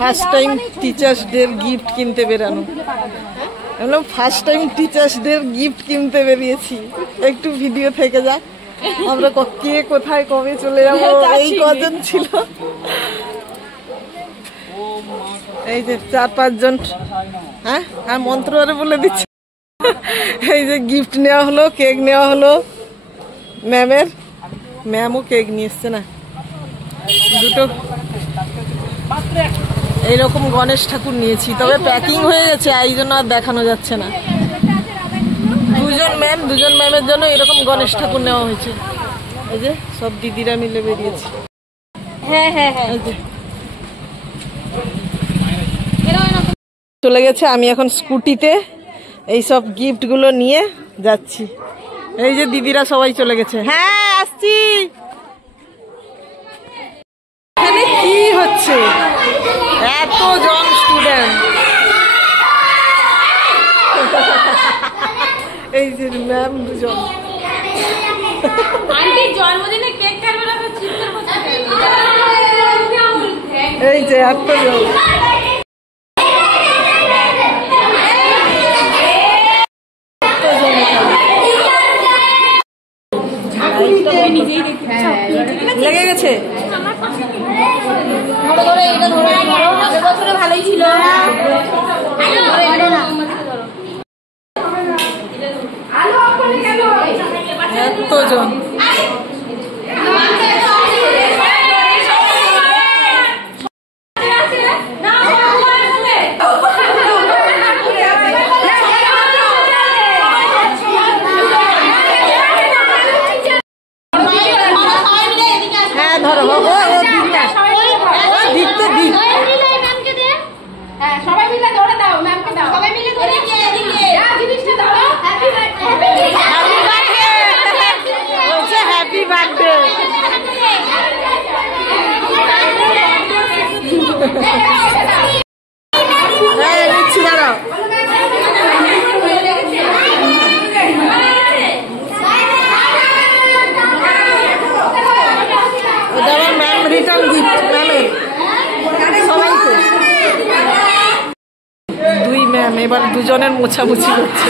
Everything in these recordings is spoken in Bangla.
First time teachers day gift কিনতে বেরানো। বললাম first time teachers day gift কিনতে বেরিয়েছি, একটু ভিডিও থেকে যাক। আমরা কে কোথায় কবে চলে যাবো এই কজন ছিল। এই যে 4-5 জন, হ্যাঁ আর মন্ত্র আরে বলে দিচ্ছে। এই যে গিফট নেওয়া হলো, কেক নেওয়া হলো ম্যামের, ম্যামও কেক নিয়ে এসছে না দুটো। এইরকম গণেশ ঠাকুর নিয়েছি, তবে প্যাকিং হয়ে গেছে এই জন্য আর দেখানো যাচ্ছে না। 2 ম্যামের জন্য এরকম গণেশ ঠাকুর নেওয়া হয়েছে। এই যে সব দিদিরা মিলে বেরিয়েছে। হ্যাঁ হ্যাঁ হ্যাঁ চলে গেছে। আমি এখন স্কুটিতে এই সব গিফট গুলো নিয়ে যাচ্ছি। এই যে দিদিরা সবাই চলে গেছে। হ্যাঁ আসছি। এখানে কি হচ্ছে, এতজন স্টুডেন্ট। এই যে ম্যাম দুজন। এই যে এতজন। লেগে গেছে। ভালোই ছিল। এতজন সবাই মিলে ধরে দাও, ম্যামকে দাও, সবাই মিলে ধরে দিয়ে এদিকে জিনিসটা দাও। হ্যাপি বার্থডে, হ্যাপি বার্থডে, বলছে হ্যাপি বার্থডে। হ্যাঁ দিচ্ছি, দাঁড়াও। এটা আমার ম্যাম রিটার্ন গিফট ম্যামের সবাইকে। 2 ম্যাম এবার দুজনের মোছামুছি করছে।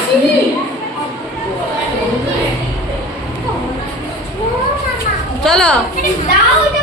চলো।